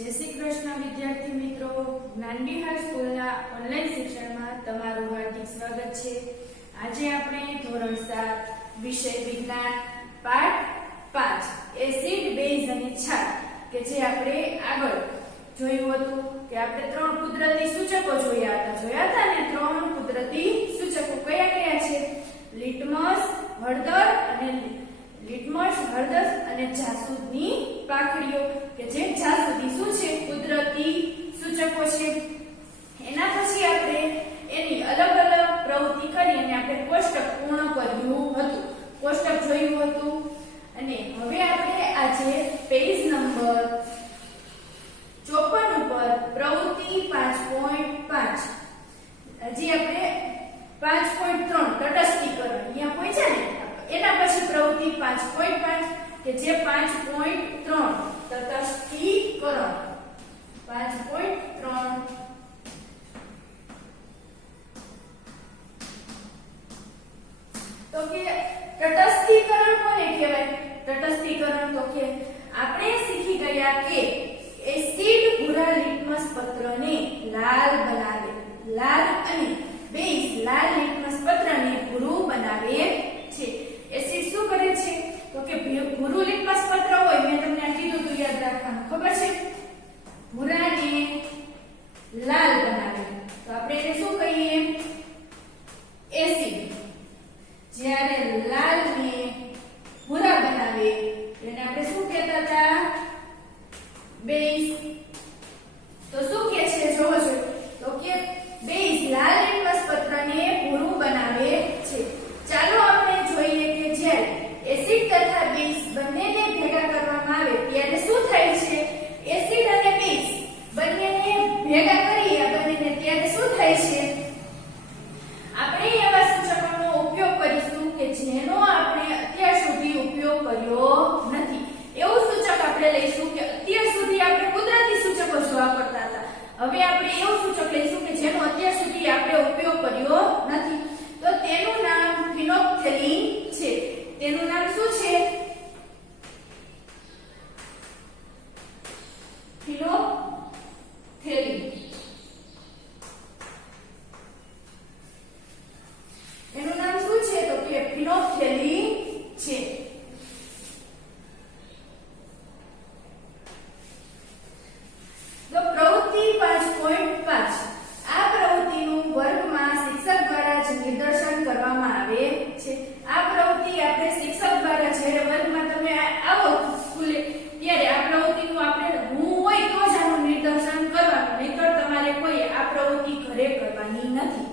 जय श्री कृष्ण विद्यार्थी मित्रों, ज्ञानविहार स्कूलना ऑनलाइन शिक्षणમાં તમારું હાર્દિક સ્વાગત છે। આજે આપણે ધોરણ 7 વિષય વિજ્ઞાન પાઠ 5 એસિડ બેઝ અને ક્ષાર કે જે આપણે આગળ જોયું હતું કે આપણે ત્રણ કુદરતી સૂચકો જોયા હતા ને ત્રણ કુદરતી સૂચકો કયા છે? લિટમસ, હળદર અને જાસૂદની પાંખડીઓ કે જે જાસૂદી શું છે? કુદરતી સૂચકો છે। એના પછી આપણે એની અલગ અલગ પ્રવૃત્તિ કરી અને આપણે કોષ્ટક પૂર્ણ કર્યું હતું, કોષ્ટક જોયું હતું। અને હવે આપણે આજે પેજ નંબર 54 ઉપર પ્રવૃત્તિ 5.5 હજી આપણે 5.3 તટસ્થીકરણ અહીંયા પહોંચ્યા ને એના પછી પ્રવૃત્તિ 5.5 કે જે 5.3 તટસ્થીકરણ 5.3 તો કે તટસ્થીકરણ કોને કહેવાય? તટસ્થીકરણ તો કે આપણે શીખી ગયા કે એસિડ ભૂરા લિટમસ પત્રને લાલ બનાવે, લાલ અને બેઝ લાલ લિટમસ પત્રને ભૂરું બનાવે છે। એસિડ શું કરે છે? તો કે ભૂરું લિટમસ પત્ર હોય, મેં તમને કીધું તો યાદ રાખવાનું, ખબર છે? ભૂરાને લાલ બનાવે તો આપણે એને શું કહીએ? એસિડ। જ્યારે લાલને ભૂરા બનાવે એને આપણે શું કહેતા હતા? બેઝ। તો શું કહે છે જોવો છો? તો કે બેઝ લાલ લિટમસ પત્રને ભૂરું બનાવે છે। ચાલો આપણે જોઈએ કે જ્યારે એસિડ તથા બેઝ બંનેને ભેગા કરવામાં આવે ત્યારે શું થાય છે? એસિડ અને બેઝ બંનેને ભેગા કરીએ બંનેને ત્યારે શું થાય છે? આપણે એવા સૂચકોનો ઉપયોગ કરીશું કે જેનો આપણે અત્યાર સુધી ઉપયોગ કર્યો નથી। એવું સૂચક આપણે લઈશું કે અત્યાર સુધી આપણે કુદરતી સૂચકો જ વાપરતા હતા, હવે આપણે એવું સૂચક લઈશું કે જેનો અત્યાર સુધી આપણે ઉપયોગ કર્યો નથી। તો તેનું નામ ફિનોપ્થેલિન છે। તેનું નામ શું છે? ફિનોપ્થેલિન। એનું નામ શું છે? તો કે ફિનોપ્થેલિન છે। તો પ્રવૃત્તિ 5.5 આ પ્રવૃત્તિનું વર્ગમાં શિક્ષક દ્વારા જ નિદર્શન કરવામાં આવે છે। આ પ્રવૃત્તિ આપણે શિક્ષક દ્વારા જ્યારે વર્ગમાં તમે આવો સ્કૂલે ત્યારે આ પ્રવૃત્તિનું આપણે હું હોય તો જ આનું નિદર્શન કરવાનું, નહીંતર તમારે કોઈ આ પ્રવૃત્તિ ઘરે કરવાની નથી।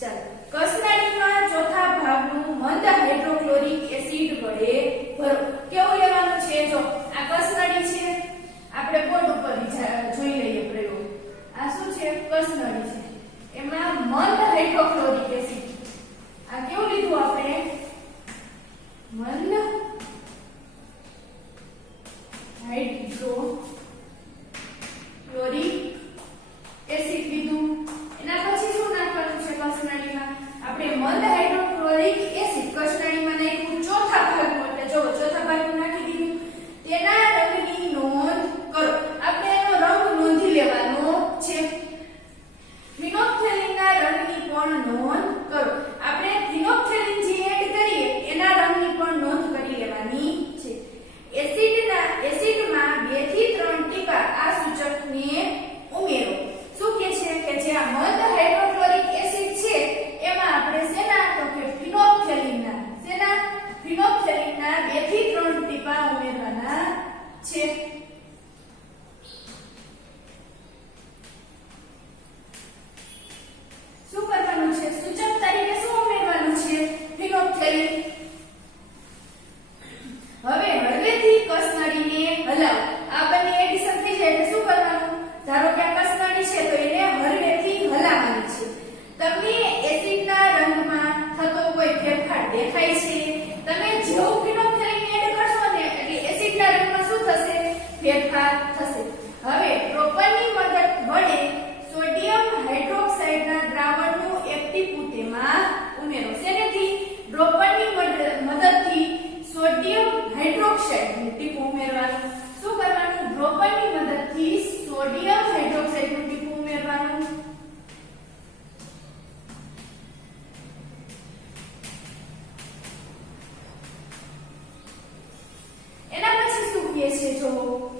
ચાલો, કસનાળીમાં ચોથા ભાગનું મંદ હાઇડ્રોક્લોરિક એસિડ વડે ભરો। કેવું લેવાનું છે? જો આ કસનાળી છે, આપણે બોર્ડ ઉપર જોઈ લઈએ પ્રયોગ। આ શું છે? કસનાળી છે, એમાં મંદ હાઇડ્રોક્લોરિક એસિડ, આ કેવું લીધું આપણે? મંદ હાઇડ્રોક્લોરિક એસિડ લીધું। એના પછી શું નાખવાનું છે કસનાળીમાં? આપણે મંદ હાઇડ્રોક્લોરિક એસિડ કસનાળીમાં નાખ્યું ચોથા ભાગમાં, એટલે જો ચોથા ભાગમાં નાખી દીધું। તેના રંગની નોંધ કરો। આપણે એનો રંગ નોંધી લેવાનો છે। ફિનોપ્થેલિનના રંગની પણ નોંધ કરો। છો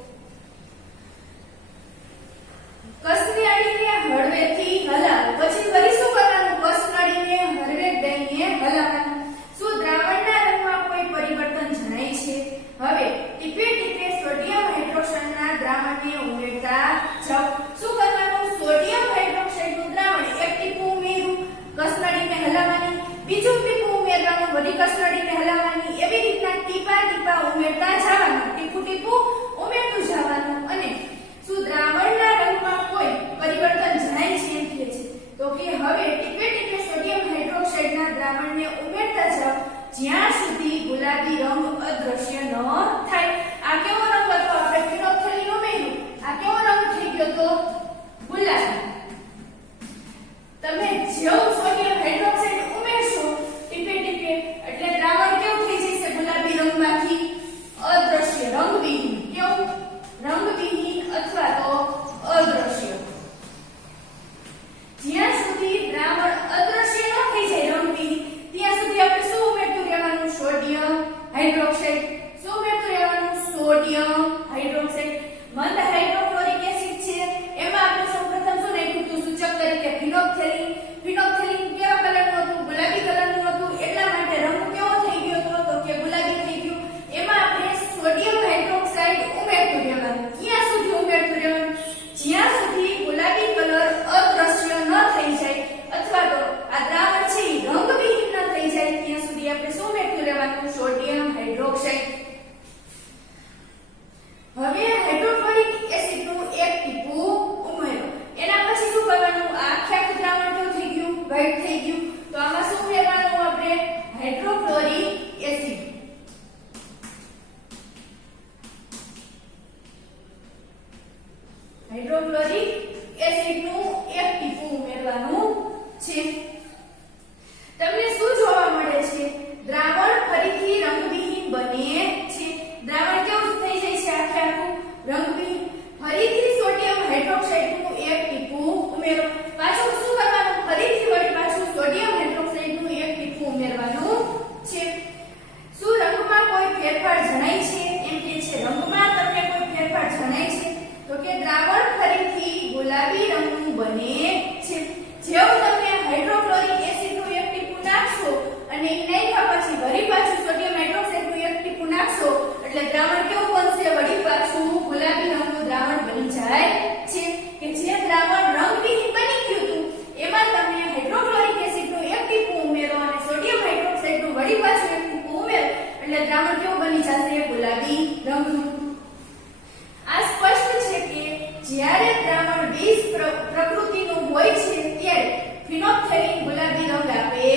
કસને અડીને હળવેથી હલાવો પછી ફરી શું કરવાનું કસને અડીને હળવે દઈને હલાવવાનું શું દ્રાવણના રંગમાં કોઈ પરિવર્તન જણાય છે હવે ટીપે ટીપે સોડિયમ હાઇડ્રોક્સાઇડના દ્રાવણને ઉમેરતા જાઓ શું કરવાનું સોડિયમ હાઇડ્રોક્સાઇડનું દ્રાવણ એક ટીપું ઉમેર્યું કસને અડીને હલાવવાની બીજું ટીપું ઉમેરવાનું વળી કસને અડીને હલાવવાની એવી રીતના ટીપા ટીપા ઉમેરતા જવાનું ટીપું ટીપું ઉમેરતું જવાનું અને શું દ્રાવણના રંગમાં કોઈ પરિવર્તન જણાય છે એમ કહે છે તો કે હવે ટીપે ટીપે સોડિયમ હાઇડ્રોક્સાઇડના દ્રાવણને ઉમેરતા જાઓ જ્યાં સુધી ગુલાબી રંગ અદ્રશ્ય ન થાય આ કેવો રંગ હતો આપણે ફિનોક્થેલિન ઉમેર્યું આ કેવો રંગ થઈ ગયો તો ગુલાબી તમે જેવું સોડિયમ હાઇડ્રોક્સાઇડ ઉમેરશો ટીપે ટીપે એટલે દ્રાવણ કેવું થઈ જશે ગુલાબી રંગમાંથી અદ્રશ્ય રંગવિહીન કેવું રંગવિહીન અથવા તો અદ્રશ્ય જ્યાં સુધી દ્રાવણ અદ્રશ્ય ન થઈ જાય રંગવિહીન ત્યાં સુધી આપણે શું ઉમેરતું રહેવાનું સોડિયમ હાઇડ્રોક્સાઇડ શું ઉમેરતું રહેવાનું સોડિયમ હાઇડ્રોક્સાઇડ મંદ હાઇડ્રોક્લોરિક એસિડ છે એમાં આપણે સૌપ્રથમ શું નાખ્યું હતું સૂચક તરીકે ફિનોક્થેલિન ફિનોક્થેલિન કેવા કલરનું હતું ગુલાબી કલરનું હતું એટલા માટે રંગ કેવો થઈ ગયો હતો તો કે ગુલાબી થઈ ગયો એમાં આપણે સોડિયમ હાઇડ્રોક્સાઇડ ઉમેરતું રહેવાનું ક્યાં સુધી ઉમેરતું રહેવાનું જ્યાં સુધી ગુલાબી કલર અદ્રશ્ય ન થઈ જાય અથવા તો આ દ્રાવણ છે એ રંગવિહીન ન થઈ જાય ત્યાં સુધી આપણે શું ઉમેરતું રહેવાનું સોડિયમ હાઇડ્રોક્સાઇડ હવે હાઇડ્રોક્લોરિક એસિડનું એક ટીપું ઉમેરો એના પછી શું કરવાનું આ આખું દ્રાવણ કેવું થઈ ગયું વ્હાઈટ થઈ ગયું તો આમાં શું ઉમેરવાનું આપણે હાઇડ્રોક્લોરિક એસિડ હાઇડ્રોક્લોરિક એસિડનું એક ટીપું ઉમેરવાનું છે તમને શું જોવા મળે છે દ્રાવણ ફરીથી રંગવિહીન બને છે દ્રાવણ કેવું થઈ જાય છે આખું રંગવિહીન ફરીથી સોડિયમ હાઇડ્રોક્સાઇડનું એક ટીપું ઉમેરો પાછું શું કરવાનું ફરીથી વળી પાછું સોડિયમ હાઇડ્રોક્સાઇડનું એક ટીપું ઉમેરવાનું છે શું રંગમાં કોઈ ફેરફાર જણાય છે એમ કે છે રંગમાં તમને કોઈ ફેરફાર જણાય છે તો કે દ્રાવણ ફરીથી ગુલાબી રંગનું બને છે જેવું તમે હાઇડ્રોક્લોરિક એસિડનું એક ટીપું નાખશો અને એ નાખ્યા પછી વળી પાછું સોડિયમ હાઇડ્રોક્સાઇડનું એક ટીપું નાખશો એટલે દ્રાવણ કેવું બનશે વળી પાછું ગુલાબી રંગનું દ્રાવણ બની જાય છે કે જે દ્રાવણ રંગવિહીન બની ગયું હતું એમાં તમે હાઇડ્રોક્લોરિક એસિડનું એક ટીપું ઉમેરો અને સોડિયમ હાઇડ્રોક્સાઇડનું વળી પાછું એક ટીપું ઉમેરો એટલે દ્રાવણ કેવું બની જશે ગુલાબી રંગનું આ સ્પષ્ટ છે કે જ્યારે દ્રાવણ બેઝ પ્રકૃતિનું હોય છે ત્યારે ફિનોક્થેલિન ગુલાબી રંગ આપે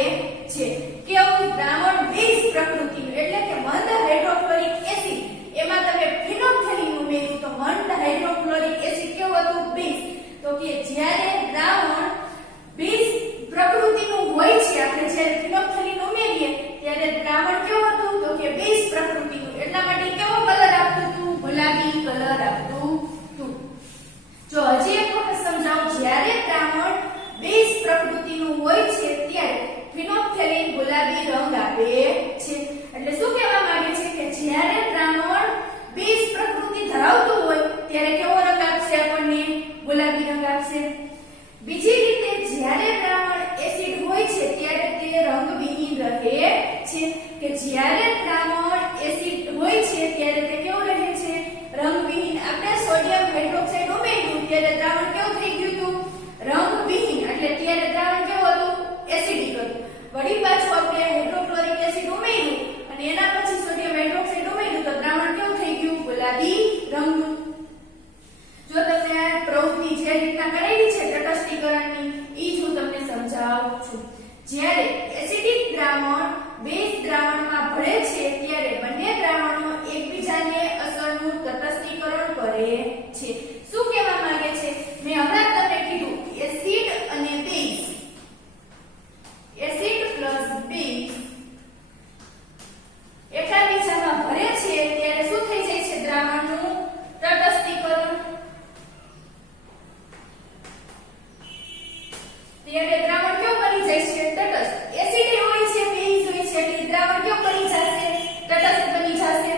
છે કેવું દ્રાવણ બેઝ પ્રકૃતિનું એટલે કે મંદ હાઇડ્રોક્લોરિક એસિડ એમાં તમે ફિનોક્થેલિન ઉમેર્યું તો મંદ હાઇડ્રોક્લોરિક એસિડ કેવું હતું બેઝ તો કે જ્યારે દ્રાવણ બેઝ પ્રકૃતિનું હોય છે આપણે જ્યારે ફિનોક્થેલિન ઉમેરીએ ત્યારે દ્રાવણ કેવું હતું તો કે બેઝ પ્રકૃતિનું એટલા માટે કેવો કલર આપતું હતું ગુલાબી કલર આપતું હતું જો હજી એક વખત સમજાવું જ્યારે દ્રાવણ બેઝ પ્રકૃતિનું હોય છે ત્યારે ફિનોક્થેલિન ગુલાબી રંગ આપે છે એટલે શું કહેવા માંગે છે કે જ્યારે દ્રાવણ બેઝ પ્રકૃતિ ધરાવતું હોય ત્યારે કેવો રંગ આપશે આપણને ગુલાબી રંગ આપશે બીજી રીતે જ્યારે દ્રાવણ એસિડ હોય છે ત્યારે તે રંગવિહીન રહે છે કે જ્યારે દ્રાવણ એસિડ હોય છે ત્યારે તે કેવું રહે છે રંગવિહીન આપણે સોડિયમ હાઇડ્રોક્સાઇડ ઉમેર્યું ત્યારે દ્રાવણ કેવું થઈ ગયું હતું રંગવિહીન એટલે ત્યારે દ્રાવણ કેવું હતું એસિડિક હતું વળી પાછું આપણે હાઇડ્રોક્લોરિક એસિડ ઉમેર્યું અને એના પછી સોડિયમ હાઇડ્રોક્સાઇડ ઉમેર્યું તો દ્રાવણ કેવું થઈ ગયું ગુલાબી રંગનું જો તમે આ પ્રવૃત્તિ જે રીતના કરેલી છે તટસ્થીકરણની ઈ જ હું તમને સમજાવું છું જ્યારે એસિડિક દ્રાવણ બેઝ દ્રાવણમાં ભળે છે ત્યારે બંને દ્રાવણો એકબીજાને અસરનું તટસ્થીકરણ કરે છે શું કહેવા માંગે છે મેં હમણાં તમને કીધું એસિડ અને બેઝ એસિડ પ્લસ બેઝ એકબીજામાં ભળે છે ત્યારે શું થઈ જાય છે દ્રાવણનું તટસ્થીકરણ ત્યારે દ્રાવણ કેવું બની જાય છે તટસ્થ એસિડ હોય છે બેઝ હોય છે એટલે દ્રાવણ કેવું બની જશે તટસ્થ બની જશે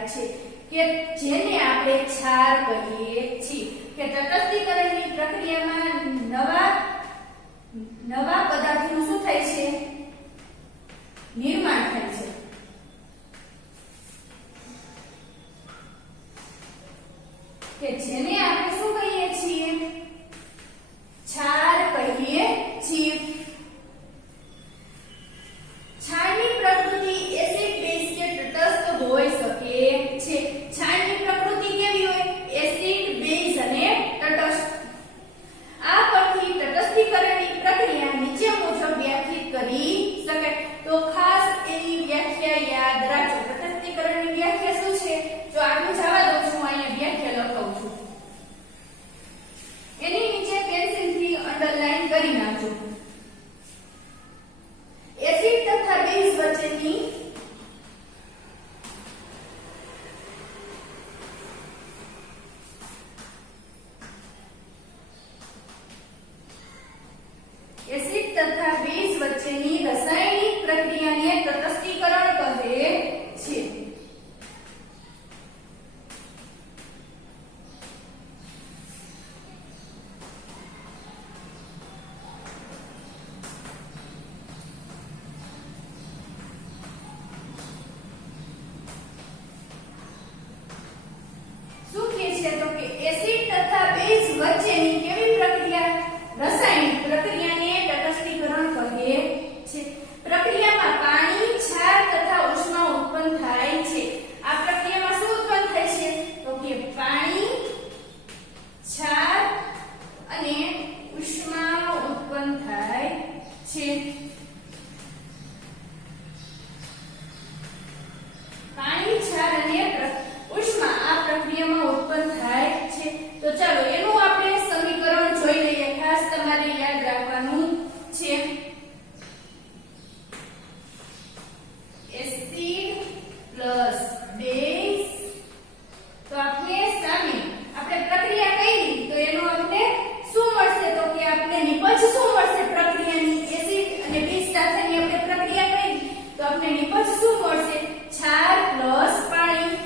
થાય છે કે જેને આપણે ક્ષાર કહીએ છીએ કે તટસ્થીકરણની પ્રક્રિયામાં નવા પદાર્થનું શું થાય છે નિર્માણ થાય છે કે જેને આપણે શું કહીએ છીએ ક્ષાર કહીએ છીએ છાણની પ્રકૃતિ એસિડ બેઝ કે તટસ્થ હોઈ શકે છે છાણની પ્રકૃતિ કેવી હોય એસિડ બેઝ અને તટસ્થ આ પરથી તટસ્થીકરણની પ્રક્રિયા નીચે મુજબ વ્યાખ્યાયિત કરી શકાય તો ખાસ એની વ્યાખ્યા યાદ રાખજો તટસ્થીકરણની વ્યાખ્યા શું છે જો આગળ જવા દઉં છું અહીંયા વ્યાખ્યા લખાવું છું એની નીચે પેન્સિલથી અંડરલાઈન કરી નાખજો એસિડ તથા બેઝ વચ્ચેની એસિડ તથા બેઝ વચ્ચેની રાસાયણિક પ્રક્રિયાને તટસ્થીકરણ કહે છે શું કહે છે તો કે એસિડ તથા બેઝ વચ્ચેની કેવી પ્રક્રિયા રાસાયણિક પ્રક્રિયાને તટસ્થીકરણ કહે છે પ્રક્રિયામાં પાણી ક્ષાર તથા ઉષ્મા ઉત્પન્ન થાય છે આ પ્રક્રિયામાં શું ઉત્પન્ન થાય છે તો કે પાણી ક્ષાર અને ઉષ્મા ઉત્પન્ન થાય છે પાણી ક્ષાર અને ઉષ્મા આ પ્રક્રિયામાં ઉત્પન્ન થાય છે તો ચાલો એનું આપણે સમીકરણ જોઈ લઈએ ખાસ તમારે યાદ રાખવાનું છે એસિડ પ્લસ બેઝ તો આપણે સામે આપણે પ્રક્રિયા કરી તો એનો આપણે શું મળશે તો કે આપણે નિપજ શું મળશે પ્રક્રિયાની એસિડ અને બેઝ સાથેની આપણે પ્રક્રિયા કરી તો આપણે નિપજ શું મળશે ક્ષાર પ્લસ પાણી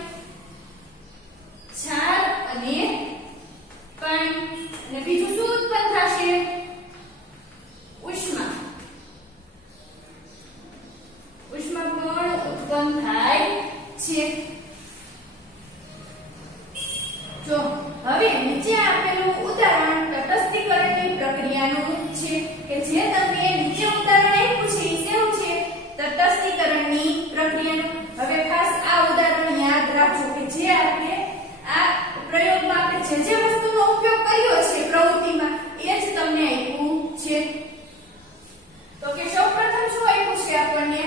ક્ષાર અને પાણી અને બીજું શું ઉત્પન્ન થશે ઉષ્મા ઉષ્મા પણ ઉત્પન્ન થાય છે જો હવે નીચે આપેલું ઉદાહરણ તટસ્થીકરણની પ્રક્રિયાનું છે કે જે તમને નીચે ઉદાહરણ આપ્યું છે એ કેવું છે તટસ્થીકરણની પ્રક્રિયાનું હવે ખાસ આ ઉદાહરણ યાદ રાખજો કે જે આપણે આ પ્રયોગમાં આપણે જે વસ્તુનો ઉપયોગ કર્યો છે પ્રવૃત્તિમાં એ જ તમને આપ્યું છે તો કે સૌપ્રથમ શું આપ્યું છે આપણને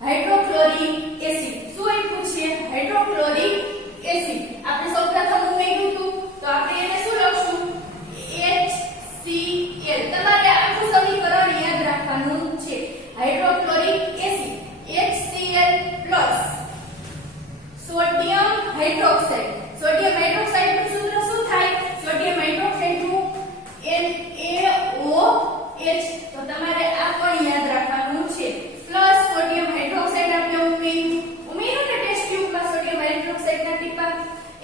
હાઇડ્રોક્લોરિક એસિડ શું આપ્યું છે હાઇડ્રોક્લોરિક એસિડ આપણે સૌપ્રથમ ઉમેર્યું હતું તો આપણે એને શું લખશું HCl તમારે આખું સમીકરણ યાદ રાખવાનું છે hydrochloric acid HCl sodium hydroxide sodium hydroxide નું સૂત્ર શું થાય સોડિયમ હાઇડ્રોક્સાઇડ નું NaOH તો તમારે આ પણ યાદ રાખવાનું છે પ્લસ સોડિયમ હાઇડ્રોક્સાઇડ આપણે ઉમેર્યું ને ટેસ્ટ ટ્યુબમાં સોડિયમ હાઇડ્રોક્સાઇડ ના ટીપા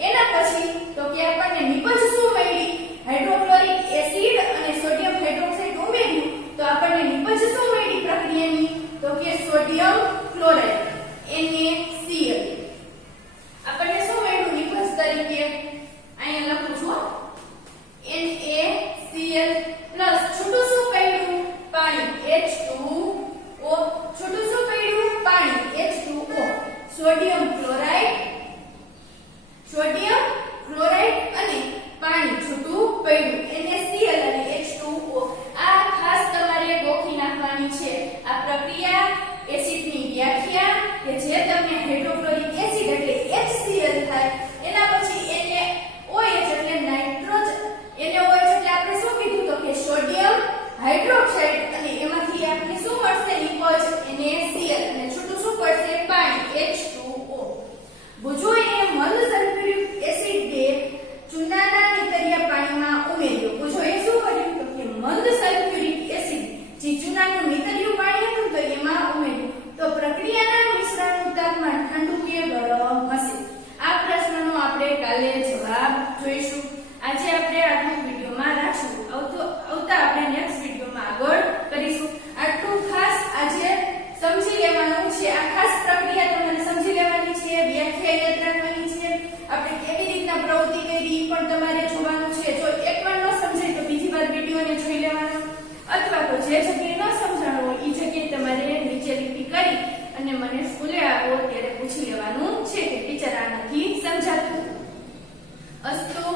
એના પછી તો કે આપણને નિપજ શું મળી હાઇડ્રોક્લોરિક એસિડ અને સોડિયમ હાઇડ્રોક્સાઇડ ઉમેર્યું તો આપણને નિપજ શું મળી પ્રક્રિયાની તો કે સોડિયમ ક્લોરાઇડ NaCl આપણને શું મળ્યું નિપજ તરીકે હશે? આ પ્રશ્નનો આપણે કાલે જવાબ જોઈશું. આજે આપણે આટલું વિડીયોમાં રાખશું. આવતા આપણે નેક્સ્ટ વિડીયોમાં આગળ કરીશું. આટલું ખાસ આજે સમજી લેવાનું છે. આ ખાસ પ્રક્રિયા તમારે સમજી લેવાની છે, વ્યાખ્યા યાદ રાખવાની છે. આપણે કેવી રીતના પ્રવૃત્તિ કરી પણ તમારે જોવાનું છે. જો એકવાર ન સમજાય તો બીજી વાર વિડીયોને જોઈ લેવાનો, અથવા તો જે જગ્યાએ ન સમજાણું હોય એ જગ્યાએ તમારે નીચે લીટી કરી અને મને સ્કૂલે આવો ત્યારે પૂછી લેવાનું છે કે ટીચર આ નથી સમજાતું. અસ્તુ.